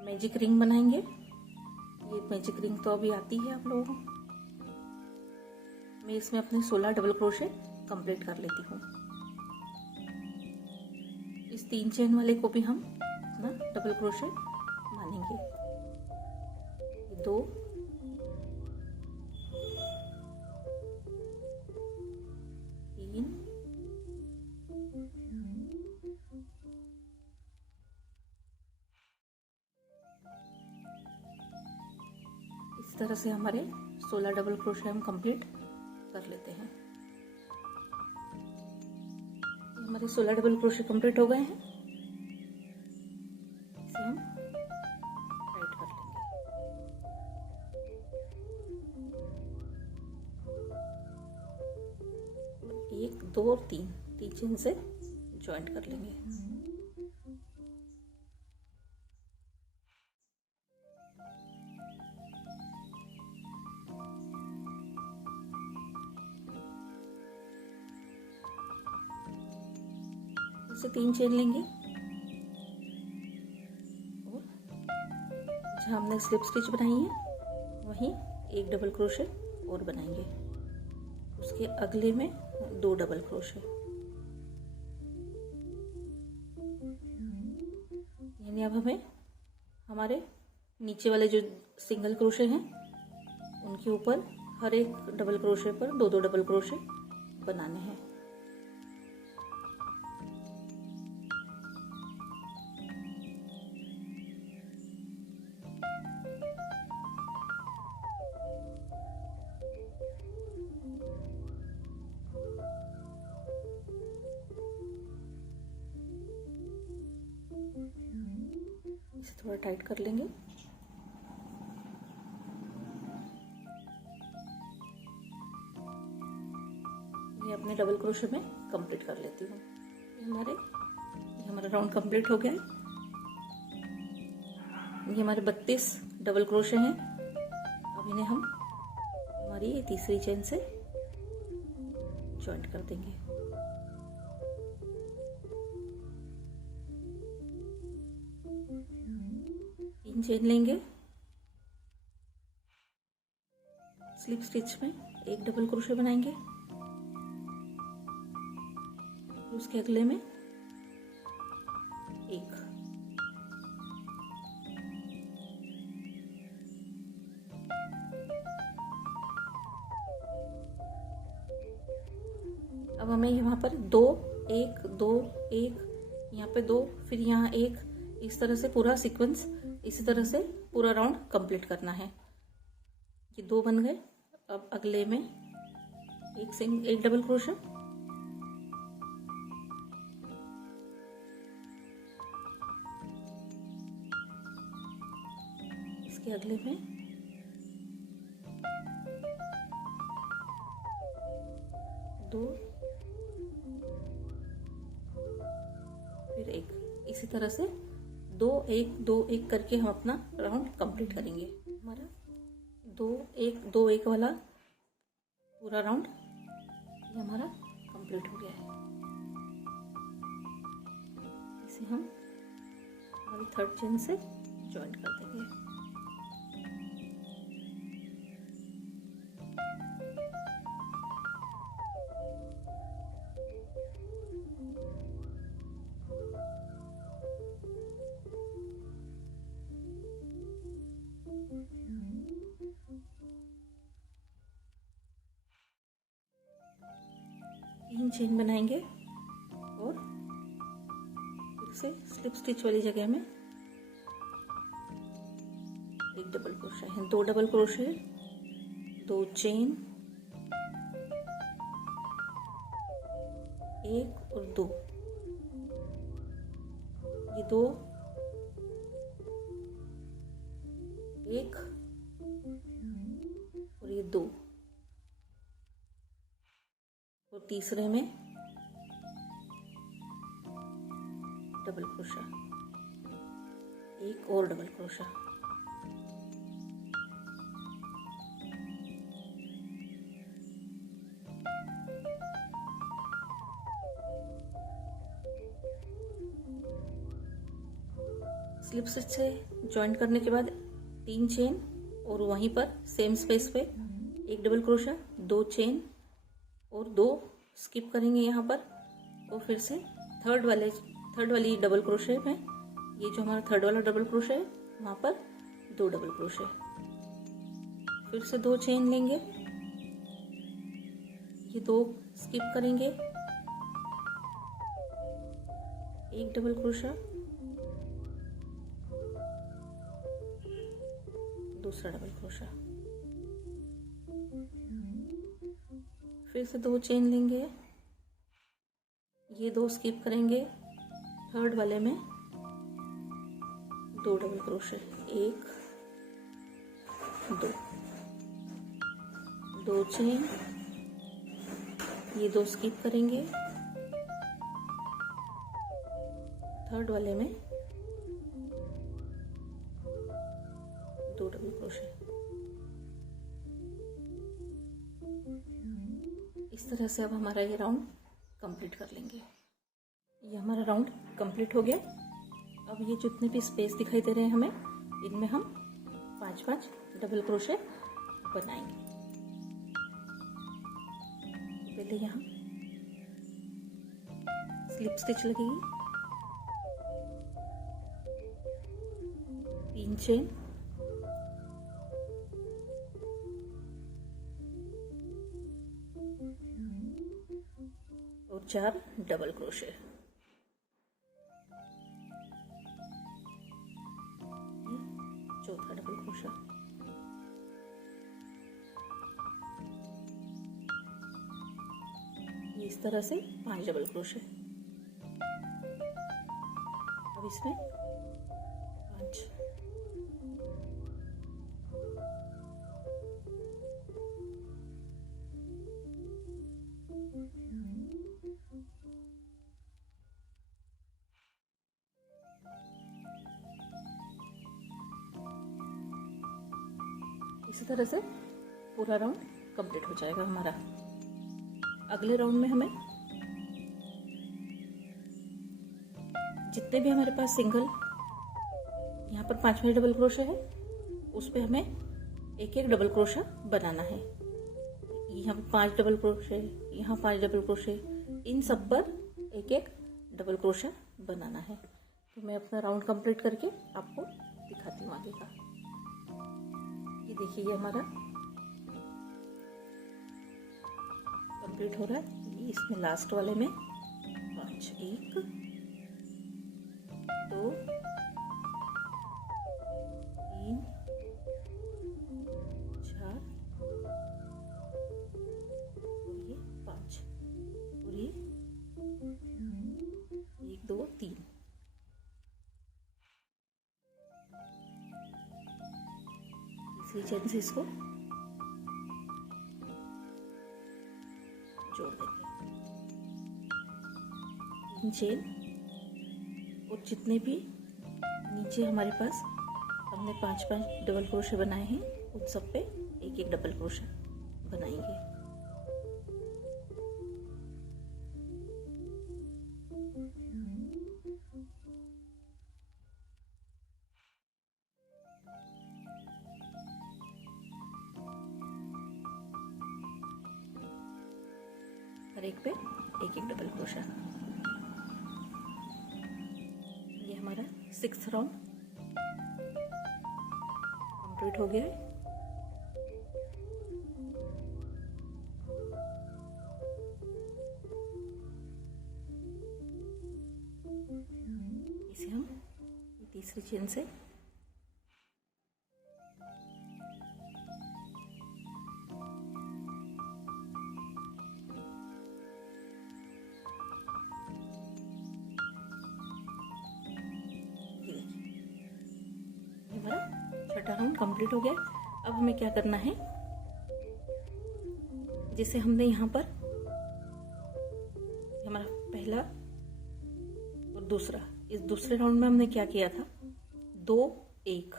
Magic ring बनाएंगे। ये magic ring तो अभी आती है आप लोगों को। मैं इसमें अपने 16 डबल क्रोशे कंप्लीट कर लेती हूँ। इस 3 चेन वाले को भी हम अपना डबल क्रोशे मानेंगे। 2 3 इस तरह से हमारे 16 डबल क्रोशे हम कंप्लीट कर लेते हैं। हमारे 16 डबल क्रोशे कंप्लीट हो गए हैं। इसे हम टाइट कर लेंगे। 1 2 और 3 चेन से ज्वाइंट कर लेंगे। इसे 3 चेन लेंगे और जहाँ हमने स्लिप स्टिच बनाई है वहीं 1 डबल क्रोशे और बनाएंगे। उसके अगले में 2 डबल क्रोशे, यानी अब हमें हमारे नीचे वाले जो सिंगल क्रोशे हैं उनके ऊपर हर एक डबल क्रोशे पर 2 डबल क्रोशे बनाने हैं। इसे थोड़ा टाइट कर लेंगे। ये अपने डबल क्रोशे में कंप्लीट कर लेती हूँ। ये हमारा राउंड कंप्लीट हो गया है। ये हमारे 32 डबल क्रोशे हैं। अब इन्हें हम हमारी ये तीसरी चेन से ज्वाइंट कर देंगे। चेन लेंगे, स्लिप स्टिच में 1 डबल क्रोशे बनाएंगे, उसके अगले में 1, अब हमें यहाँ पर 2 1 2 1, यहाँ पे 2, फिर यहाँ 1, इस तरह से पूरा सीक्वेंस इसी तरह से पूरा राउंड कंप्लीट करना है। ये 2 बन गए। अब अगले में 1 डबल क्रोशे, इसके अगले में 2, फिर 1, इसी तरह से 2 1 2 1 करके हम अपना राउंड कंप्लीट करेंगे। हमारा 2 1 2 1 वाला पूरा राउंड ये हमारा कंप्लीट हो गया है। इसे हम हमारी 3rd चेन से ज्वाइन कर देंगे। चेन बनाएंगे और फिर से स्लिप स्टिच वाली जगह में 1 डबल क्रोशे है, 2 डबल क्रोशे, 2 चेन, 1 और 2, ये 2 1 और ये 2, और तीसरे में डबल क्रोशा, 1 और डबल क्रोशा, स्लिप स्टिच से जॉइंट करने के बाद 3 चेन और वहीं पर सेम स्पेस पे 1 डबल क्रोशा, 2 चेन और 2 स्किप करेंगे यहाँ पर। और फिर से थर्ड वाली डबल क्रोशे में, ये जो हमारा थर्ड वाला डबल क्रोशे है वहां पर 2 डबल क्रोशे, फिर से 2 चेन लेंगे, ये 2 स्किप करेंगे, 1 डबल क्रोशा, दूसरा डबल क्रोशा, फिर से 2 चेन लेंगे, ये 2 स्किप करेंगे, थर्ड वाले में 2 डबल क्रोशे, 1 2 चेन, ये 2 स्किप करेंगे, थर्ड वाले में 2 डबल क्रोशे। इस तरह से अब हमारा ये राउंड कंप्लीट कर लेंगे। ये हमारा राउंड कंप्लीट हो गया। अब ये जितने भी स्पेस दिखाई दे रहे हैं हमें, इनमें हम 5-5 डबल क्रोशे बनाएंगे। पहले यहाँ स्लिप स्टिच लगेगी, 3 चेन, और 4 डबल क्रोशे। चौथा डबल क्रोशा, ये इस तरह से 5 डबल क्रोशे। अब इसमें 5 इसी तरह से पूरा राउंड कंप्लीट हो जाएगा हमारा। अगले राउंड में हमें जितने भी हमारे पास सिंगल यहाँ पर 5 डबल क्रोशा है, उस पे हमें 1-1 डबल क्रोशा बनाना है। यहाँ पर 5 डबल क्रोशे, यहाँ 5 डबल क्रोशे, इन सब पर 1-1 डबल क्रोशा बनाना है। तो मैं अपना राउंड कंप्लीट करके आपको दिखाती हूँ आगे का। ये देखिए, ये हमारा कंप्लीट हो रहा है। ये इसमें लास्ट वाले में 5, 1 2 3 4 और ये 5 और ये 1 2 3। तीसरी चेन से इसको जोड़ देंगे, 3 चेन, और जितने भी नीचे हमारे पास हमने 5-5 डबल क्रोशे बनाए हैं, उन सब पे 1-1 डबल क्रोशा बनाएंगे। हर एक पे 1-1 डबल क्रोशा। ये हमारा 6th राउंड कंप्लीट हो गया है। इसे हम तीसरी चेन से छठा राउंड कंप्लीट हो गया। अब हमें क्या करना है, जैसे हमने यहाँ पर हमारा पहला और दूसरा, इस दूसरे राउंड में हमने क्या किया था, 2-1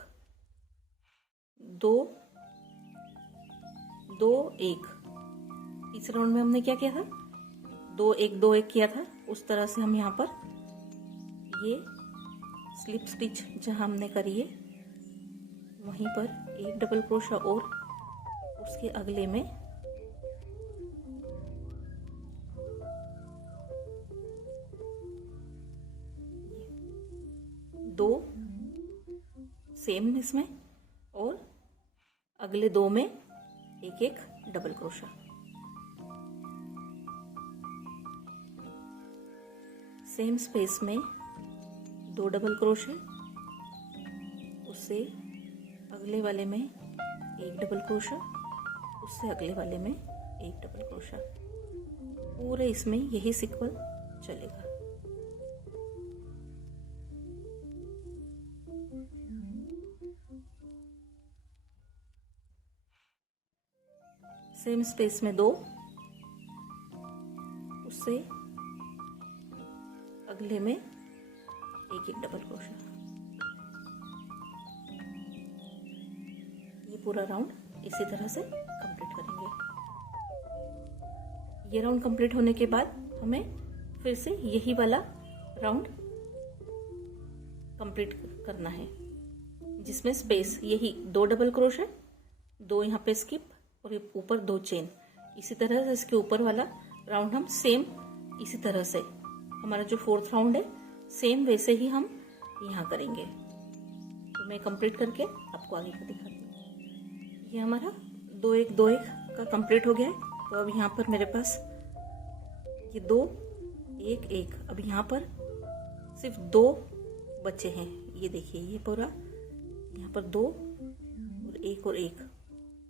2 2-1। तीसरे राउंड में हमने क्या किया था, 2-1 2-1 किया था। उस तरह से हम यहाँ पर ये स्लिप स्टिच जहाँ हमने करी है वहीं पर एक डबल क्रोशा और उसके अगले में दो सेम इसमें और अगले दो में एक एक डबल क्रोशा। सेम स्पेस में दो डबल क्रोशे, उससे अगले वाले में एक डबल क्रोशा, उससे अगले वाले में एक डबल क्रोशा। पूरे इसमें यही सीक्वेंस चलेगा। सेम स्पेस में दो, उससे अगले में एक एक डबल क्रोशा। ये पूरा राउंड इसी तरह से कंप्लीट करेंगे। ये राउंड कंप्लीट होने के बाद हमें फिर से यही वाला राउंड कंप्लीट करना है, जिसमें स्पेस यही दो डबल क्रोशे, दो यहाँ पे स्किप और ये ऊपर दो चेन। इसी तरह से इसके ऊपर वाला राउंड हम सेम इसी तरह से, हमारा जो फोर्थ राउंड है सेम वैसे ही हम यहाँ करेंगे। तो मैं कंप्लीट करके आपको आगे का दिखाती हूँ। ये हमारा 2 1 2 1 का कंप्लीट हो गया है। तो अब यहाँ पर मेरे पास ये 2 1 1, अब यहाँ पर सिर्फ 2 बचे हैं। ये देखिए ये पूरा यहाँ पर 2 और 1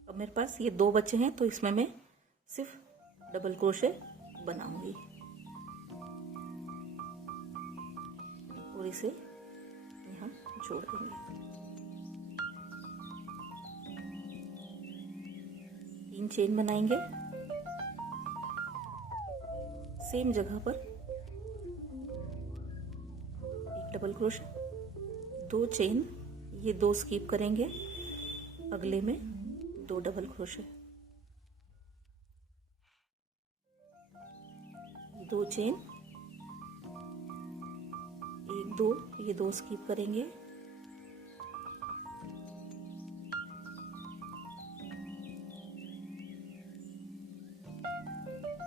अब मेरे पास ये 2 बचे हैं, तो इसमें मैं सिर्फ डबल क्रोशे बनाऊंगी और इसे यहाँ जोड़ देंगे। 3 चेन बनाएंगे सेम जगह पर, एक डबल क्रोशे, 2 चेन, ये 2 स्किप करेंगे, अगले में 2 डबल क्रोशे, 2 चेन, 1 2, ये 2 स्किप करेंगे,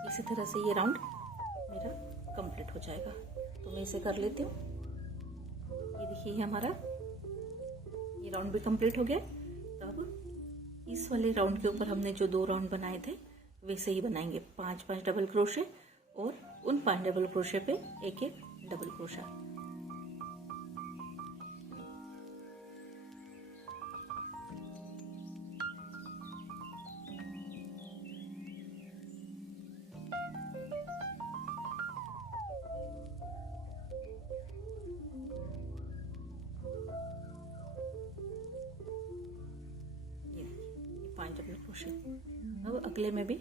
इसी तरह से ये राउंड मेरा कंप्लीट हो जाएगा। तो मैं इसे कर लेती हूँ। ये देखिए हमारा ये राउंड भी कंप्लीट हो गया। तब इस वाले राउंड के ऊपर हमने जो 2 राउंड बनाए थे वैसे ही बनाएंगे। 5 5 डबल क्रोशे और उन 5 डबल क्रोशे पे एक एक डबल क्रोशा। ये 5 डबल क्रोशे। अब अगले में भी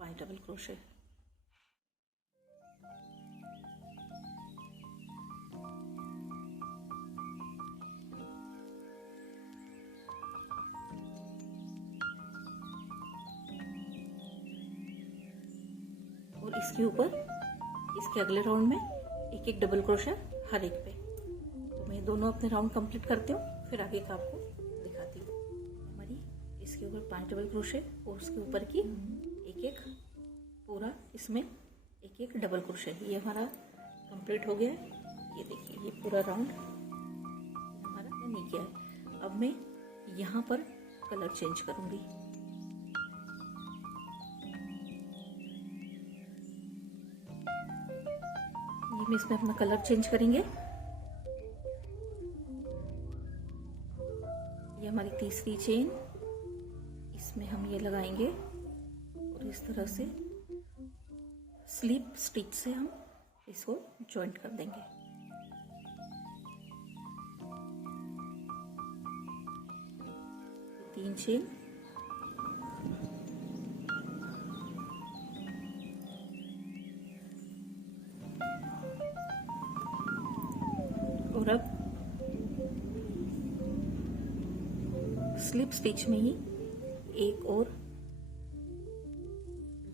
5 डबल क्रोशे। और इसके ऊपर इसके अगले राउंड में एक एक डबल क्रोशा हर एक पे। तो मैं दोनों अपने राउंड कंप्लीट करती हूँ, फिर आगे का आपको दिखाती हूँ। हमारी इसके ऊपर 5 डबल क्रोशे और उसके ऊपर की एक एक पूरा इसमें एक एक डबल क्रोशे। ये हमारा कंप्लीट हो गया है। ये देखिए ये पूरा राउंड हमारा नहीं किया है। अब मैं यहाँ पर कलर चेंज करूंगी। ये इसमें अपना कलर चेंज करेंगे। ये हमारी तीसरी चेन, इसमें हम ये लगाएंगे और इस तरह से स्लिप स्टिच से हम इसको जॉइंट कर देंगे। तीन चेन, और अब स्लिप स्टिच में ही एक और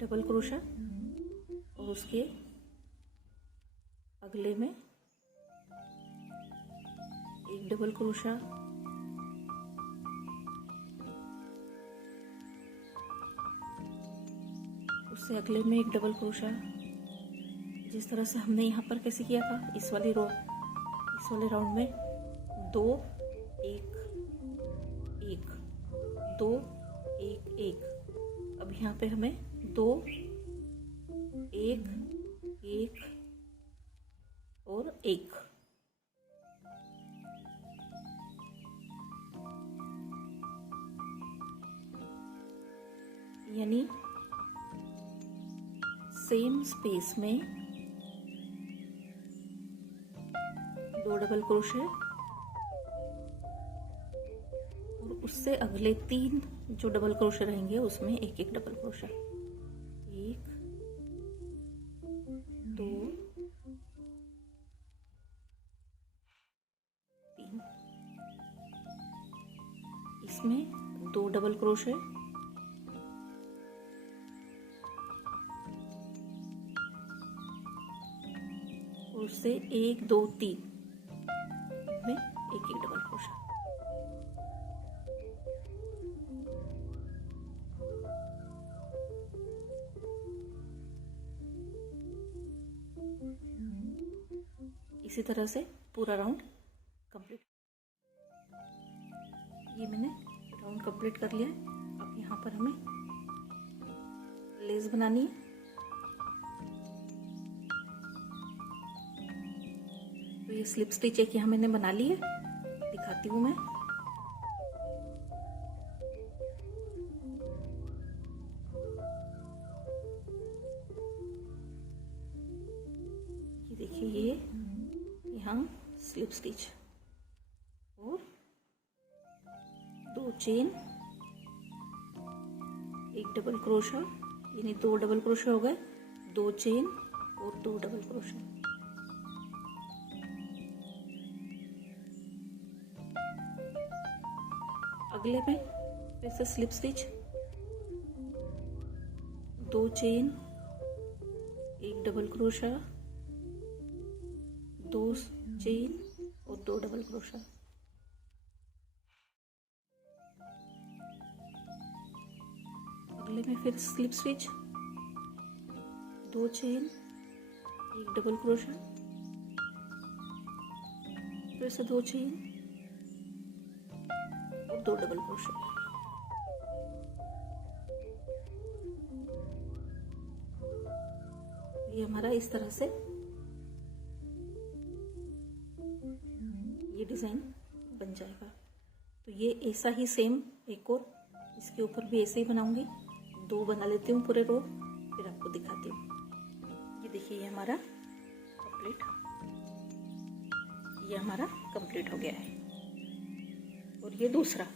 डबल क्रोशा और उसके अगले में एक डबल क्रोशा, उससे अगले में एक डबल क्रोशा, जिस तरह से हमने यहाँ पर कैसे किया था इस वाले राउंड में 2 1 1 2 1 1। अब यहाँ पे हमें 2 1 1 और 1, यानी सेम स्पेस में 2 डबल क्रोशे और उससे अगले 3 जो डबल क्रोशे रहेंगे उसमें एक एक डबल क्रोशा, 1 2 3। इसमें 2 डबल क्रोशे, उससे 1 2 3 में एक एक डबल क्रोशा। इसी तरह से पूरा राउंड कंप्लीट। ये मैंने राउंड कंप्लीट कर लिया है। अब यहाँ पर हमें लेस बनानी है। तो ये स्लिप स्टिच एक यहाँ मैंने बना ली है, दिखाती हूँ मैं। ये देखिए, ये यहाँ स्लिप स्टिच और 2 चेन, एक डबल क्रोशा, यानी 2 डबल क्रोशा हो गए, 2 चेन और 2 डबल क्रोशा। अगले में फिर से स्लिप स्टिच, 2 चेन, एक डबल क्रोशा, 2 चेन और 2 डबल क्रोशा। अगले में फिर स्लिप स्टिच, 2 चेन, एक डबल क्रोशा, फिर से 2 चेन और 2 डबल क्रोशा। ये हमारा इस तरह से ये डिजाइन बन जाएगा। तो ये ऐसा ही सेम एक और इसके ऊपर भी ऐसे ही बनाऊंगी। 2 बना लेती हूँ पूरे रो, फिर आपको दिखाती हूँ। ये देखिए, ये हमारा कंप्लीट हो गया है। और ये दूसरा